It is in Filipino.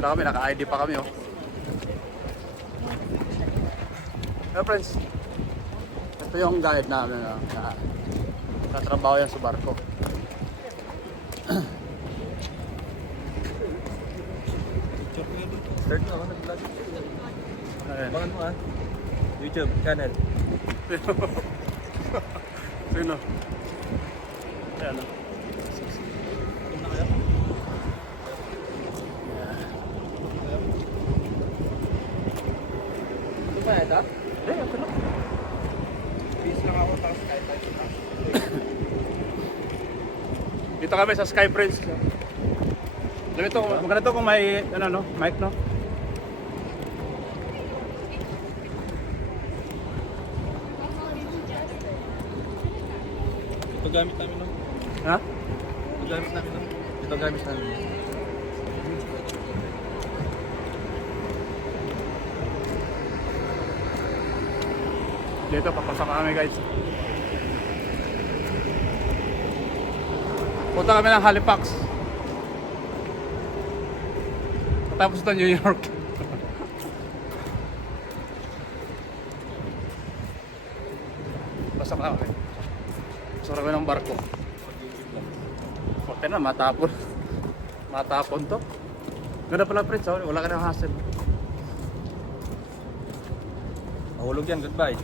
Dito na kami, naka-ID pa kami oh. Hey friends, ito yung guide namin na natrabaho yan sa barko. Start na ako nag-vlog. Ayan. Bangan mo YouTube channel. Sino? Ayan oh. Ano na kaya? Ito ba ito? Eh, okay lang. Peace lang ako tapos kahit tayo na. Dito kami sa Sky Friends. Maganda to kung may ano, no, mic no. Ito gamit namin no? Ha? Ito gamit namin no? Ito gamit namin. Dito papasok kami guys. Punta kami ng Halifax. Tapos ito New York. Pasok na kami. Pasok kami ng barko. Puti na, matapon. Matapon to. Ganda pala friends, wala ka ng hassle. Mahulog yan, goodbye.